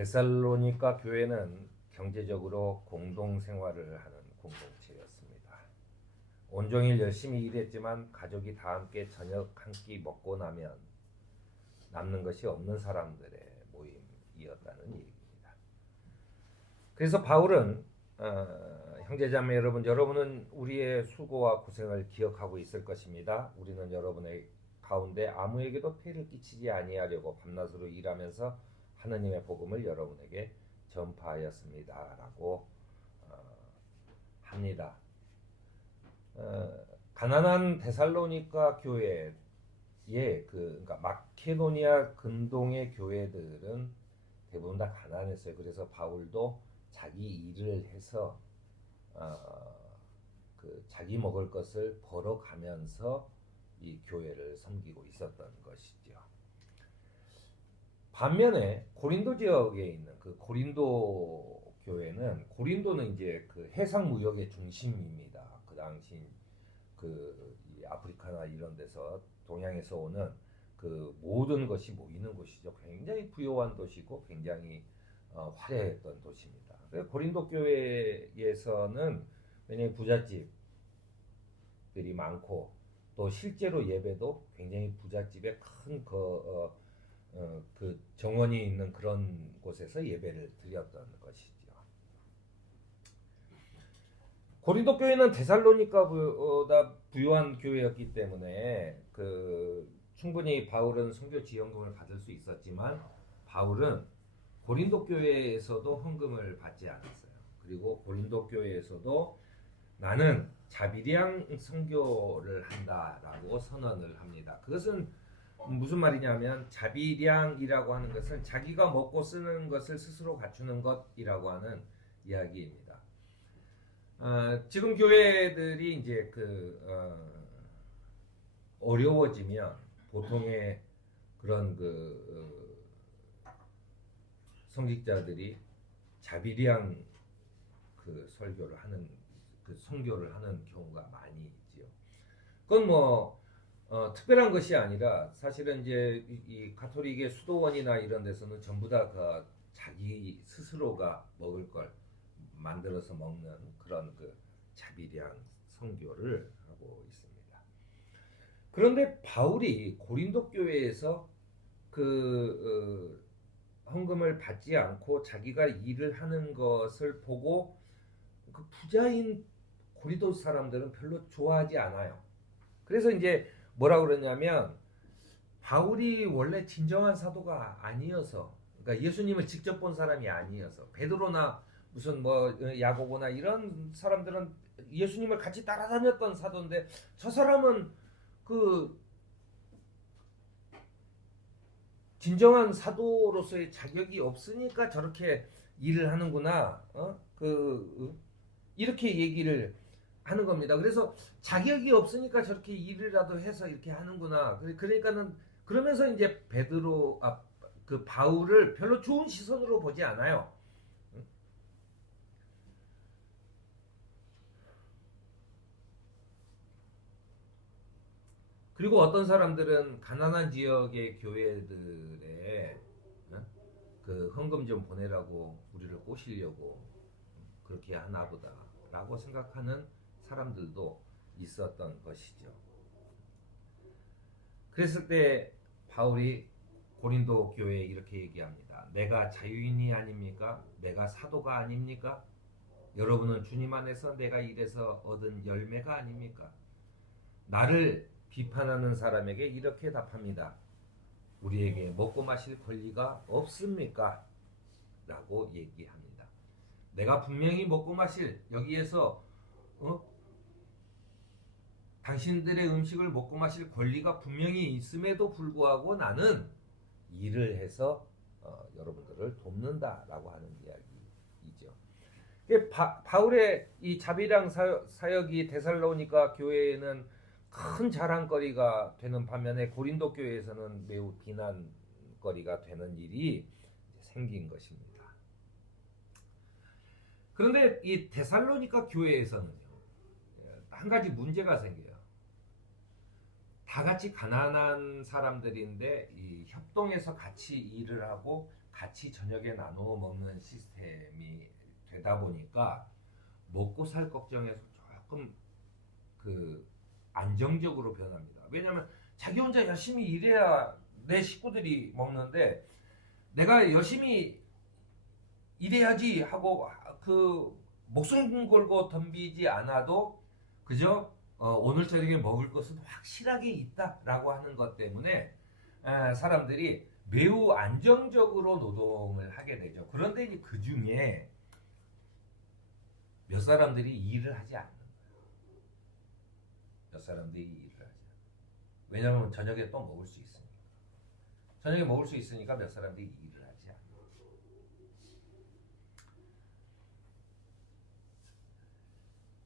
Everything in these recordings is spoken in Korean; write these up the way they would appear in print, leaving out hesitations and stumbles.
데살로니가 교회는 경제적으로 공동생활을 하는 공동체였습니다. 온종일 열심히 일했지만 가족이 다 함께 저녁 한 끼 먹고 나면 남는 것이 없는 사람들의 모임이었다는 얘기입니다. 그래서 바울은 형제자매 여러분은 우리의 수고와 고생을 기억하고 있을 것입니다. 우리는 여러분의 가운데 아무에게도 폐를 끼치지 아니하려고 밤낮으로 일하면서 하느님의 복음을 여러분에게 전파하였습니다라고 합니다. 가난한 데살로니가 교회의 그러니까 마케도니아 근동의 교회들은 대부분 다 가난했어요. 그래서 바울도 자기 일을 해서 자기 먹을 것을 벌어가면서 이 교회를 섬기고 있었던 것이죠. 반면에 고린도 지역에 있는 그 고린도 교회는 고린도는 이제 그 해상 무역의 중심입니다. 그 당시 이 아프리카나 이런 데서 동양에서 오는 그 모든 것이 모이는 곳이죠. 굉장히 부유한 도시고 굉장히 화려했던 도시입니다. 고린도 교회에서는 왜냐하면 부잣집들이 많고 또 실제로 예배도 굉장히 부잣집의 큰 그 정원이 있는 그런 곳에서 예배를 드렸던 것이죠. 고린도 교회는 데살로니가보다 부유한 교회였기 때문에 충분히 바울은 선교 지원금을 받을 수 있었지만 바울은 고린도 교회에서도 헌금을 받지 않았어요. 그리고 고린도 교회에서도 나는 자비량 선교를 한다라고 선언을 합니다. 그것은 무슨 말이냐면 자비량이라고 하는 것은 자기가 먹고 쓰는 것을 스스로 갖추는 것이라고 하는 이야기입니다. 지금 교회들이 이제 어려워지면 보통의 그런 성직자들이 자비량 설교를 하는 선교를 하는 경우가 많이 있지요. 그건 특별한 것이 아니라 사실은 이제 이 가톨릭의 수도원이나 이런 데서는 전부 다 자기 스스로가 먹을 걸 만들어서 먹는 그런 자비량 선교를 하고 있습니다. 그런데 바울이 고린도 교회에서 헌금을 받지 않고 자기가 일을 하는 것을 보고 부자인 고린도 사람들은 별로 좋아하지 않아요. 그래서 이제 뭐라 그러냐면 바울이 원래 진정한 사도가 아니어서, 그러니까 예수님을 직접 본 사람이 아니어서, 베드로나 무슨 야고보나 이런 사람들은 예수님을 같이 따라다녔던 사도인데 저 사람은 진정한 사도로서의 자격이 없으니까 저렇게 일을 하는구나. 이렇게 얘기를 하는 겁니다. 그래서 자격이 없으니까 저렇게 일이라도 해서 이렇게 하는구나. 그러니까는 그러면서 이제 바울을 별로 좋은 시선으로 보지 않아요. 그리고 어떤 사람들은 가난한 지역의 교회들에 헌금 좀 보내라고 우리를 꼬시려고 그렇게 하나보다라고 생각하는 사람들도 있었던 것이죠. 그랬을 때 바울이 고린도 교회에 이렇게 얘기합니다. 내가 자유인이 아닙니까? 내가 사도가 아닙니까? 여러분은 주님 안에서 내가 일해서 얻은 열매가 아닙니까? 나를 비판하는 사람에게 이렇게 답합니다. 우리에게 먹고 마실 권리가 없습니까? 라고 얘기합니다. 내가 분명히 먹고 마실 여기에서 당신들의 음식을 먹고 마실 권리가 분명히 있음에도 불구하고 나는 일을 해서 여러분들을 돕는다라고 하는 이야기이죠. 바울의 이 자비량 사역이 데살로니가 교회에는 큰 자랑거리가 되는 반면에 고린도 교회에서는 매우 비난거리가 되는 일이 생긴 것입니다. 그런데 이 데살로니가 교회에서는요, 한 가지 문제가 생겨요. 다 같이 가난한 사람들인데 이 협동해서 같이 일을 하고 같이 저녁에 나누어 먹는 시스템이 되다 보니까 먹고 살 걱정에서 조금 그 안정적으로 변합니다. 왜냐하면 자기 혼자 열심히 일해야 내 식구들이 먹는데 내가 열심히 일해야지 하고 그 목숨 걸고 덤비지 않아도 그저 오늘 저녁에 먹을 것은 확실하게 있다라고 하는 것 때문에 사람들이 매우 안정적으로 노동을 하게 되죠. 그런데 이제 그 중에 몇 사람들이 일을 하지 않는 거예요. 몇 사람들이 일을 하지 않는. 왜냐하면 저녁에 또 먹을 수 있으니까. 저녁에 먹을 수 있으니까 몇 사람들이 일을 하지 않는 거예요.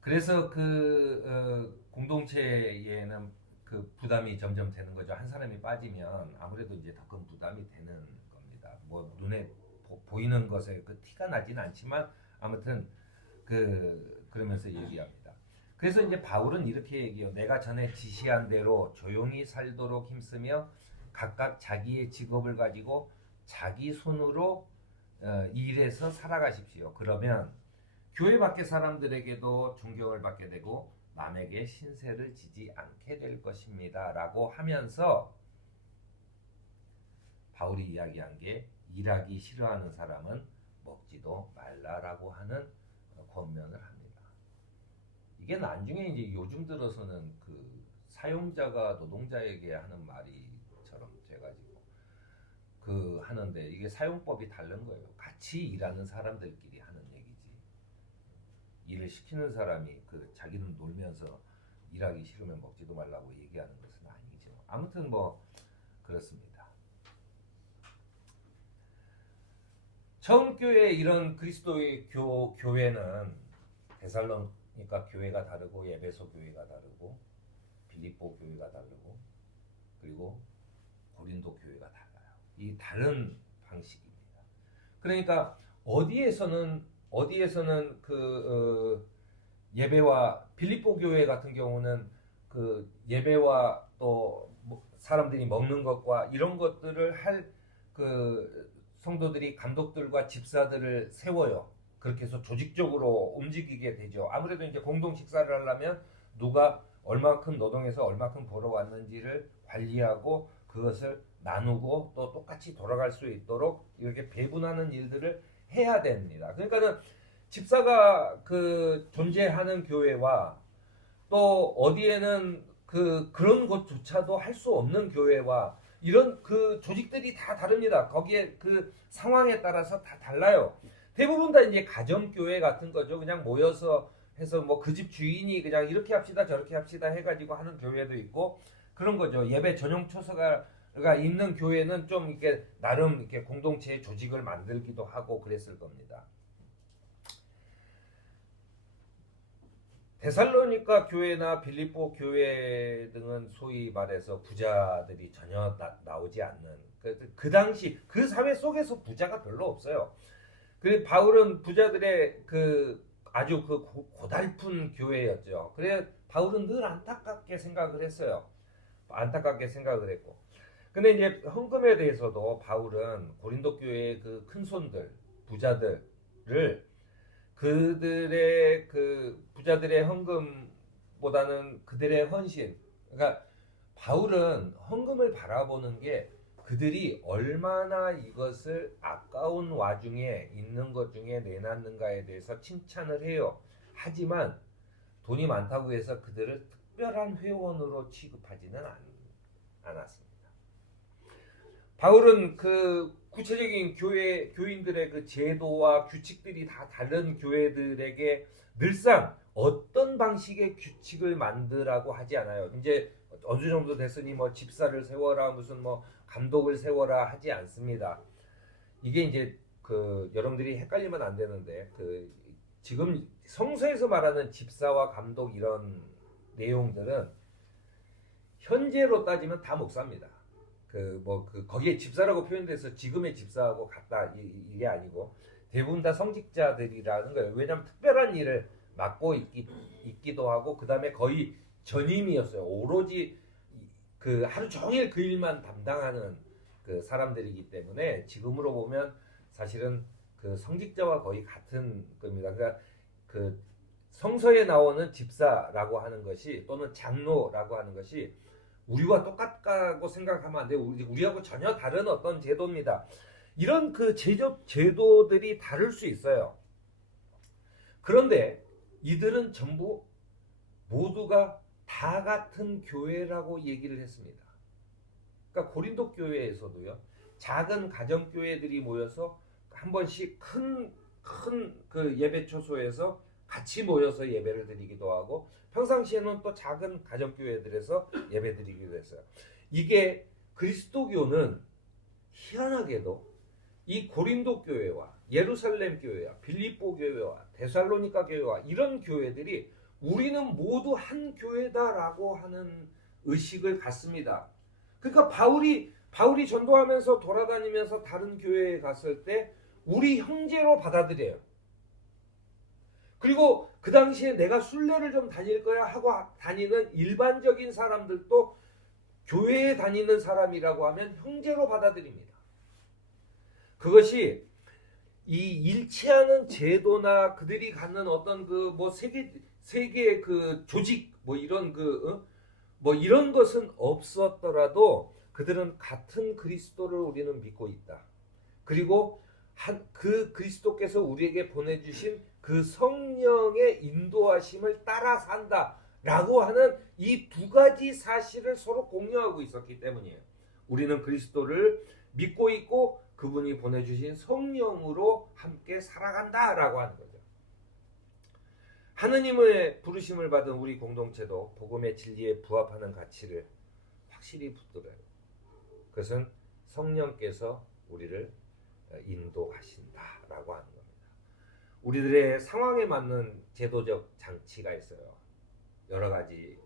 그래서 그 공동체에는 그 부담이 점점 되는 거죠. 한 사람이 빠지면 아무래도 이제 더 큰 부담이 되는 겁니다. 뭐 눈에 보이는 것에 그 티가 나진 않지만 아무튼 그러면서 얘기합니다. 그래서 이제 바울은 이렇게 얘기해요. 내가 전에 지시한 대로 조용히 살도록 힘쓰며 각각 자기의 직업을 가지고 자기 손으로 일해서 살아가십시오. 그러면 교회 밖의 사람들에게도 존경을 받게 되고 남에게 신세를 지지 않게 될 것입니다. 라고 하면서 바울이 이야기한 게 일하기 싫어하는 사람은 먹지도 말라라고 하는 권면을 합니다. 이게 나중에 이제 요즘 들어서는 그 사용자가 노동자에게 하는 말이처럼 돼가지고 그 하는데 이게 사용법이 다른 거예요. 같이 일하는 사람들끼리 하는 얘기지. 일을 시키는 사람이 그 자기는 놀면서 일하기 싫으면 먹지도 말라고 얘기하는 것은 아니죠. 아무튼 뭐 그렇습니다. 처음 교회 이런 그리스도의 교회는 데살로니가 교회가 다르고 에베소 교회가 다르고 빌립보 교회가 다르고 그리고 고린도 교회가 달라요. 이 다른 방식입니다. 그러니까 어디에서는 그 예배와 빌립보 교회 같은 경우는 그 예배와 또 사람들이 먹는 것과 이런 것들을 할 그 성도들이 감독들과 집사들을 세워요. 그렇게 해서 조직적으로 움직이게 되죠. 아무래도 이제 공동 식사를 하려면 누가 얼마큼 노동해서 얼마큼 벌어왔는지를 관리하고 그것을 나누고 또 똑같이 돌아갈 수 있도록 이렇게 배분하는 일들을 해야 됩니다. 그러니까는 집사가 그 존재하는 교회와 또 어디에는 그런 곳조차도 할 수 없는 교회와 이런 그 조직들이 다 다릅니다. 거기에 그 상황에 따라서 다 달라요. 대부분 다 이제 가정교회 같은 거죠. 그냥 모여서 해서 뭐 그 집 주인이 그냥 이렇게 합시다 저렇게 합시다 해가지고 하는 교회도 있고 그런 거죠. 예배 전용 초서가 있는 교회는 좀 이렇게 나름 이렇게 공동체의 조직을 만들기도 하고 그랬을 겁니다. 데살로니가 교회나 빌립보 교회 등은 소위 말해서 부자들이 전혀 나오지 않는 그 당시 그 사회 속에서 부자가 별로 없어요. 그 바울은 부자들의 그 아주 그 고달픈 교회였죠. 그래 바울은 늘 안타깝게 생각을 했어요. 안타깝게 생각을 했고. 근데 이제 헌금에 대해서도 바울은 고린도 교회의 그 큰손들 부자들을 그들의 그 부자들의 헌금보다는 그들의 헌신. 그러니까 바울은 헌금을 바라보는 게 그들이 얼마나 이것을 아까운 와중에 있는 것 중에 내놨는가에 대해서 칭찬을 해요. 하지만 돈이 많다고 해서 그들을 특별한 회원으로 취급하지는 않았습니다. 바울은 그 구체적인 교인들의 그 제도와 규칙들이 다 다른 교회들에게 늘상 어떤 방식의 규칙을 만들라고 하지 않아요. 이제 어느 정도 됐으니 뭐 집사를 세워라 무슨 뭐 감독을 세워라 하지 않습니다. 이게 이제 그 여러분들이 헷갈리면 안 되는데 그 지금 성서에서 말하는 집사와 감독 이런 내용들은 현재로 따지면 다 목사입니다. 거기에 집사라고 표현돼서 지금의 집사하고 같다 이게 아니고 대부분 다 성직자들이라는 거예요. 왜냐하면 특별한 일을 맡고 있기도 하고 그 다음에 거의 전임이었어요. 오로지 그 하루 종일 그 일만 담당하는 그 사람들이기 때문에 지금으로 보면 사실은 그 성직자와 거의 같은 겁니다. 그러니까 그 성서에 나오는 집사라고 하는 것이 또는 장로라고 하는 것이 우리와 똑같다고 생각하면 안 돼요. 우리하고 전혀 다른 어떤 제도입니다. 이런 그 제도들이 다를 수 있어요. 그런데 이들은 전부 모두가 다 같은 교회라고 얘기를 했습니다. 그러니까 고린도 교회에서도요, 작은 가정 교회들이 모여서 한 번씩 큰 그 예배 초소에서 같이 모여서 예배를 드리기도 하고, 평상시에는 또 작은 가정 교회들에서 예배 드리기도 했어요. 이게 그리스도교는 희한하게도 이 고린도 교회와 예루살렘 교회와 빌립보 교회와 데살로니가 교회와 이런 교회들이 우리는 모두 한 교회다라고 하는 의식을 갖습니다. 그러니까 바울이 전도하면서 돌아다니면서 다른 교회에 갔을 때 우리 형제로 받아들여요. 그리고 그 당시에 내가 순례를 좀 다닐 거야 하고 다니는 일반적인 사람들도 교회에 다니는 사람이라고 하면 형제로 받아들입니다. 그것이 이 일치하는 제도나 그들이 갖는 어떤 그 뭐 세계의 그 조직 뭐 이런 뭐 이런 것은 없었더라도 그들은 같은 그리스도를 우리는 믿고 있다. 그리고 그 그리스도께서 우리에게 보내주신 그 성령의 인도하심을 따라 산다라고 하는 이 두 가지 사실을 서로 공유하고 있었기 때문이에요. 우리는 그리스도를 믿고 있고 그분이 보내주신 성령으로 함께 살아간다라고 하는 거죠. 하느님의 부르심을 받은 우리 공동체도 복음의 진리에 부합하는 가치를 확실히 붙들어요. 그것은 성령께서 우리를 인도하신다라고 하는 겁니다. 우리들의 상황에 맞는 제도적 장치가 있어요. 여러 가지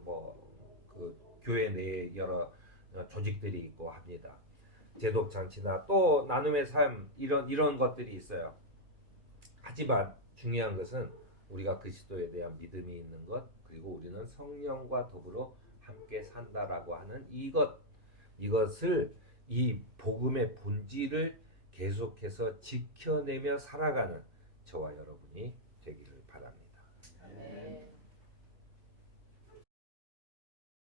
그 교회 내에 여러 조직들이 있고 합니다. 제독 장치나 또 나눔의 삶 이런 것들이 있어요. 하지만 중요한 것은 우리가 그리스도에 대한 믿음이 있는 것, 그리고 우리는 성령과 더불어 함께 산다라고 하는 이것을 이 복음의 본질을 계속해서 지켜내며 살아가는 저와 여러분이